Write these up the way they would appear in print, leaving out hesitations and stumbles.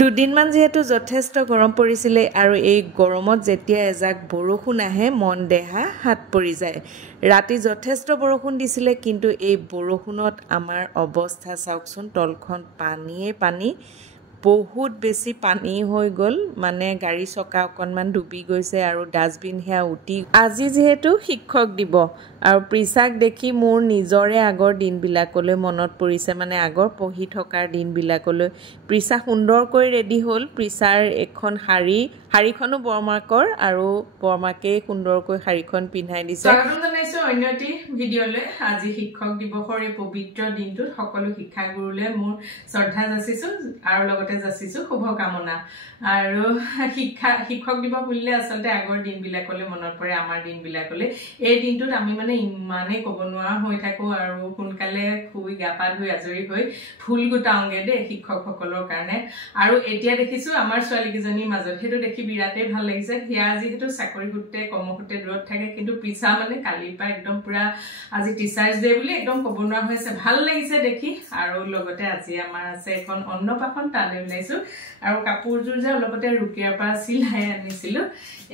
দুদিনমান যেহেতু যথেষ্ট গৰম পৰিছিলে আৰু এই গৰমত যেতিয়া এজাক বৰষুণ আহে মন দেহা হাত পৰি যায়। ৰাতি যথেষ্ট বৰষুণ দিছিলে, কিন্তু এই বৰষুণত আমাৰ অৱস্থা চাওকচোন, তলখন পানীয়ে পানী, বহুত বেছি পানী হৈ গ'ল, মানে গাড়ী চকা অকণমান ডুবি গৈছে আৰু ডাষ্টবিন সেয়া উটি। আজি যিহেতু শিক্ষক দিৱস আৰু প্ৰিচাক দেখি মোৰ নিজৰে আগৰ দিনবিলাকলৈ মনত পৰিছে, মানে আগৰ পঢ়ি থকাৰ দিনবিলাকলৈ। প্ৰিচা সুন্দৰকৈ ৰেডি হ'ল। প্ৰিচাৰ এখন শাৰীখনো বৰমাকৰ আৰু বৰমাকেই সুন্দৰকৈ শাৰীখন পিন্ধাই দিছে। স্বাগতম জনাইছো অন্য এটি ভিডিঅ'লৈ। আজি শিক্ষক দিৱসৰ এই পবিত্ৰ দিনটোত সকলো শিক্ষাগুৰুলৈ মোৰ শ্ৰদ্ধা যাচিছো আৰু লগতে যাচিছো শুভকামনা। আৰু শিক্ষক দিৱস বুলিলে আচলতে আগৰ দিনবিলাকলৈ মনত পৰে, আমাৰ দিনবিলাকলৈ। এই দিনটোত আমি মানে ইমানেই ক'ব নোৱাৰা হৈ থাকো আৰু সোনকালে শুই গা পা ধুই আজৰি হৈ ফুল গোটাওঁগে দেই শিক্ষকসকলৰ কাৰণে। আৰু এতিয়া দেখিছো আমাৰ ছোৱালীকেইজনীৰ মাজত, সেইটো দেখি বিৰাটেই ভাল লাগিছে। সেয়া যিহেতু চাকৰি সূত্ৰে কৰ্মসূত্ৰে দূৰত থাকে, কিন্তু পিছা মানে কালিৰ পৰা একদম পুৰা আজি টিচাৰ্ছ ডে বুলি একদম ক'ব নোৱাৰা হৈছে, ভাল লাগিছে দেখি। আৰু লগতে আজি আমাৰ আছে এখন অন্নপ্ৰাশন, তালৈ ওলাইছো। আৰু কাপোৰযোৰ যে অলপতে ৰুকিয়াৰ পৰা চিলাই আনিছিলো,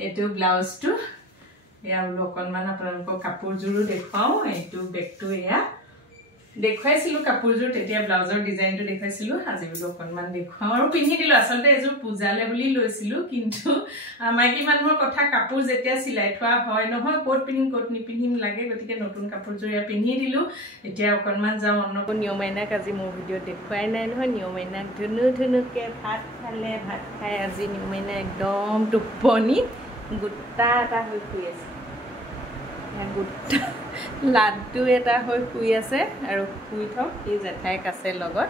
এইটো ব্লাউজটো এয়া বোলো অকণমান আপোনালোকক কাপোৰযোৰো দেখুৱাওঁ। এইটো বেগটো এয়া দেখুৱাইছিলো কাপোৰযোৰ, তেতিয়া ব্লাউজৰ ডিজাইনটো দেখুৱাইছিলো। আজি বোলো অকণমান দেখুৱাওঁ আৰু পিন্ধি দিলো। আচলতে এযোৰ পূজালে বুলি লৈছিলো, কিন্তু মাইকী মানুহৰ কথা, কাপোৰ যেতিয়া চিলাই থোৱা হয় নহয়, ক'ত পিন্ধিম ক'ত নিপিন্ধিম লাগে, গতিকে নতুন কাপোৰযোৰ এয়া পিন্ধি দিলো। এতিয়া অকণমান যাওঁ অন্নপূৰ্ণা। নিয়মাইনাক আজি মোৰ ভিডিঅ'ত দেখুৱাই নাই নহয়। নিয়মাইনাক ধুনুকে ভাত খালে, ভাত খাই আজি নিয়মাইনা একদম টোপনি গোটা এটা হৈ শুই আছে, গোটা লাড্ডু এটা হৈ শুই আছে। আৰু শুই থওক, এই জেঠাইক আছে লগত,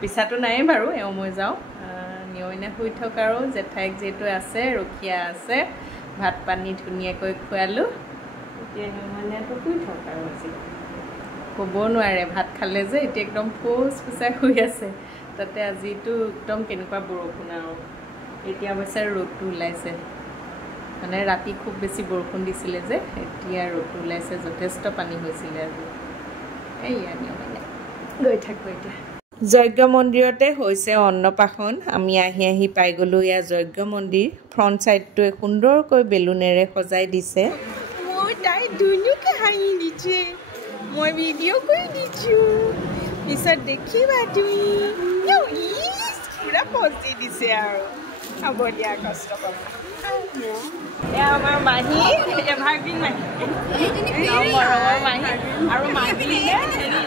পিছাটো নাই বাৰু, এওঁ মই যাওঁ। নিয়মাইনা শুই থওক আৰু জেঠাইক যিহেতু আছে, ৰখীয়া আছে, ভাত পানী ধুনীয়াকৈ খুৱালোঁ। এতিয়া নিয়মাইনাটো শুই থওক আৰু আজি ক'ব নোৱাৰে, ভাত খালে যে এতিয়া একদম ফোচ ফুচাই শুই আছে। তাতে আজিতো একদম কেনেকুৱা বৰষুণ আৰু এতিয়া অৱশ্যে ৰ'দটো ওলাইছে, মানে ৰাতি খুব বেছি বৰষুণ দিছিলে যে, এতিয়া ৰ'দটো ওলাইছে, যথেষ্ট পানী হৈছিলে আজি। এইয়া নিয়মাইনা গৈ থাকোঁ এতিয়া। যজ্ঞ মন্দিৰতে হৈছে অন্নপ্ৰাশন। আমি আহি পাই গ'লোঁ এয়া যজ্ঞ মন্দিৰ। ফ্ৰণ্ট ছাইডটোৱে সুন্দৰকৈ বেলুনেৰে সজাই দিছে। মই তাই ধুনীয়াকৈ হাঁহি দিছে, মই ভিডিঅ' কৰি দিছোঁ, পিছত দেখিবা তুমি। পুৰা পজি দিছে আৰু হ'ব দিয়া, কষ্ট পাব। এয়া আমাৰ মাহী, এভাৰগ্ৰীণ মাহী, মৰমৰ মাহী। আৰু মাহীলে হেৰি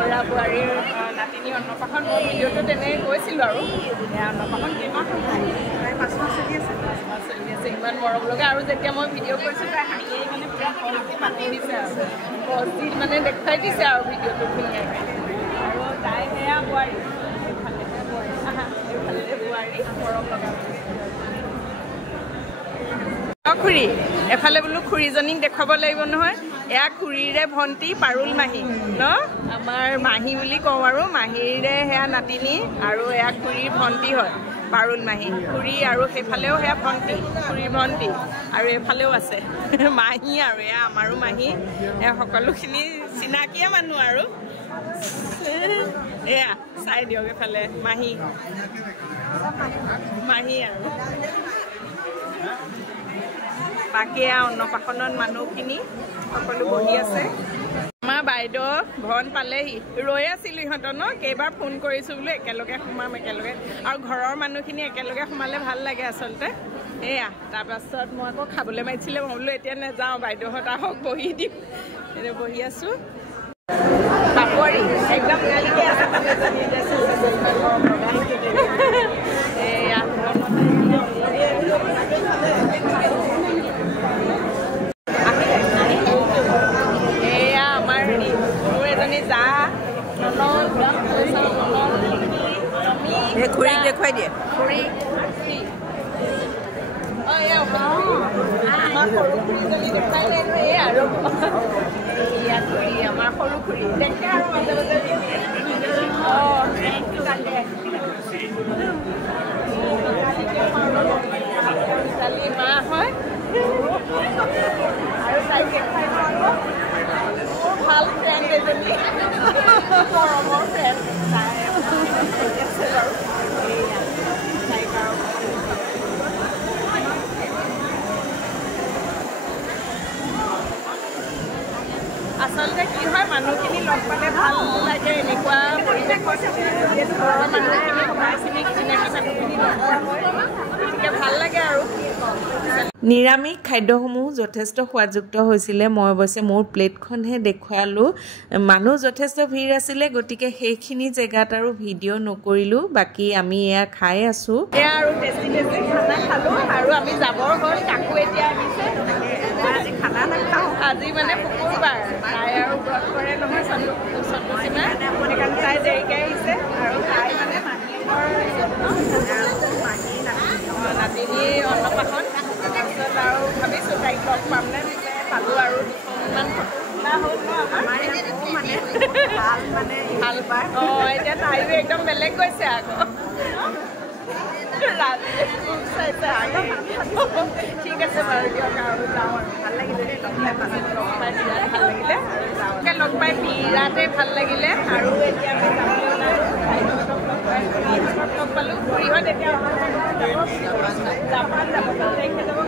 ল'ৰা বোৱাৰীৰ নাতিনী অন্নপ্ৰাশন। মই ভিডিঅ'টো তেনেকৈ কৈছিলোঁ আৰু এয়া অন্নপ্ৰাশন কিমান চলি আছে, ইমান মৰম লগা। আৰু যেতিয়া মই ভিডিঅ' কৰিছোঁ, তাই হাঁহিয়ে মানে পুৰা পজি পাতি দিছে আৰু পজি মানে দেখুৱাই দিছে আৰু ভিডিঅ'টো ধুনীয়াকৈ। আৰু তাই সেয়া বোৱাৰী, এইফালেহে বোৱাৰী, এইফালে বোৱাৰী, মৰম লগা। খুৰী এফালে বোলো খুৰীজনীক দেখুৱাব লাগিব নহয়। এয়া খুৰীৰে ভণ্টি পাৰুল মাহী ন, আমাৰ মাহী বুলি কওঁ আৰু মাহীৰে সেয়া নাতিনী, আৰু এয়া খুৰীৰ ভণ্টি হয় পাৰুল মাহী। খুৰী আৰু সেইফালেও সেয়া ভণ্টি, খুৰীৰ ভণ্টি, আৰু এইফালেও আছে মাহী। আৰু এয়া আমাৰো মাহী, এয়া সকলোখিনি চিনাকিয়ে মানুহ আৰু। এয়া চাই দিয়ক, এফালে মাহী আৰু বাকী অন্নপ্ৰাশনত মানুহখিনি সকলো বহি আছে। আমাৰ বাইদেউ ভন পালেহি, ৰৈ আছিলোঁ ইহঁতৰ ন, কেইবাৰ ফোন কৰিছোঁ বোলো একেলগে সোমাম একেলগে, আৰু ঘৰৰ মানুহখিনি একেলগে সোমালে ভাল লাগে আচলতে। এয়া তাৰপাছত মই আকৌ খাবলৈ মাতিছিলে, মই বোলো এতিয়া নাযাওঁ, বাইদেউহঁত আহক বহি দিম, এতিয়া বহি আছোঁ। পাপৰি একদম গালিকে আছে, এয়া খুৰীক দেখুৱাই দিয়ে। খুৰী আমাৰ সৰু খুৰীজনী দেখুৱাই নাই নহয়, আৰু ইয়াত খুৰী আমাৰ সৰু খুৰী দেখে আৰু মাজে মাজে ছোৱালী মা হয় আৰু তাইক দেখাই ভাল ফ্ৰেণ্ড এজনী, মৰমৰ ফ্ৰেণ্ড তাই। আছে বাৰু আচলতে কি হয় মানুহখিনি লগ পালে ভাল লাগে এনেকুৱা পৰিৱেশত ঘৰৰ মানুহখিনি সমাজখিনি চিনাকি মানুহখিনি লগ পোৱা হয় গতিকে ভাল লাগে আৰু নিৰামিষ খাদ্যসমূহ যথেষ্ট সোৱাদযুক্ত হৈছিলে মই অৱশ্যে মোৰ প্লেটখনহে দেখুৱালোঁ মানুহ যথেষ্ট ভিৰ আছিলে গতিকে সেইখিনি জেগাত আৰু ভিডিঅ' নকৰিলোঁ বাকী আমি এয়া খাই আছোঁ এয়া আৰু টেষ্টি টেষ্টি খানা খালোঁ আৰু আমি যাবৰ হ'ল কাকো এতিয়া আহিছে আজি খানা নাখাওঁ আজি মানে শুকুৰবাৰ তাই আৰু ব্ৰত কৰে নহয় সন্তোষীমা সেইকাৰণে তাই দেৰিকৈ আহিছে আৰু তাই মানে নাতিনী অন্নপ্ৰাশন তাৰপিছত আৰু ভাবিছোঁ তাইক লগ পাম নে পালোঁ আৰু দুখনমান ফটো হ'ল ন আমাৰ মানে ভাল মানে ভাল পায় অঁ এতিয়া তাইও একদম বেলেগ গৈছে আকৌ ঠিক আছে বাৰু দিয়ক আৰু যাওঁ আৰু ভাল লাগিলে দেই লগ পাই বিৰাট ভাল লাগিলে লগ পাই বিৰাটেই ভাল লাগিলে আৰু এতিয়া আমি যাবলৈ ওলালোঁ লগ পালোঁ খুৰীহঁত এতিয়া জাপান যাব 2 তাৰিখে যাব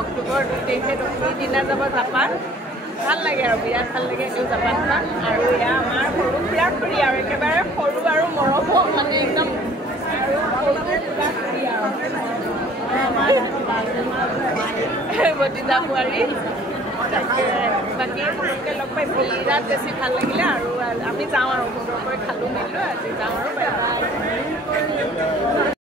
অক্টোবৰ 2 তাৰিখে দিনা যাব জাপান ভাল লাগে আৰু বিৰাট ভাল লাগে এইটো জাপানখন আৰু এয়া আমাৰ সৰু খুৰা খুৰী আৰু একেবাৰে সৰু আৰু মৰম মানে একদম আৰু সৰু খুৰা খুৰী আৰু ভতিজা বোৱাৰী বাকী সকলোকে লগ পাই বিৰাট বেছি ভাল লাগিলে আৰু আমি যাওঁ আৰু সুন্দৰকৈ খালোঁ মেলিলোঁ আজি যাওঁ আৰু বাই বাই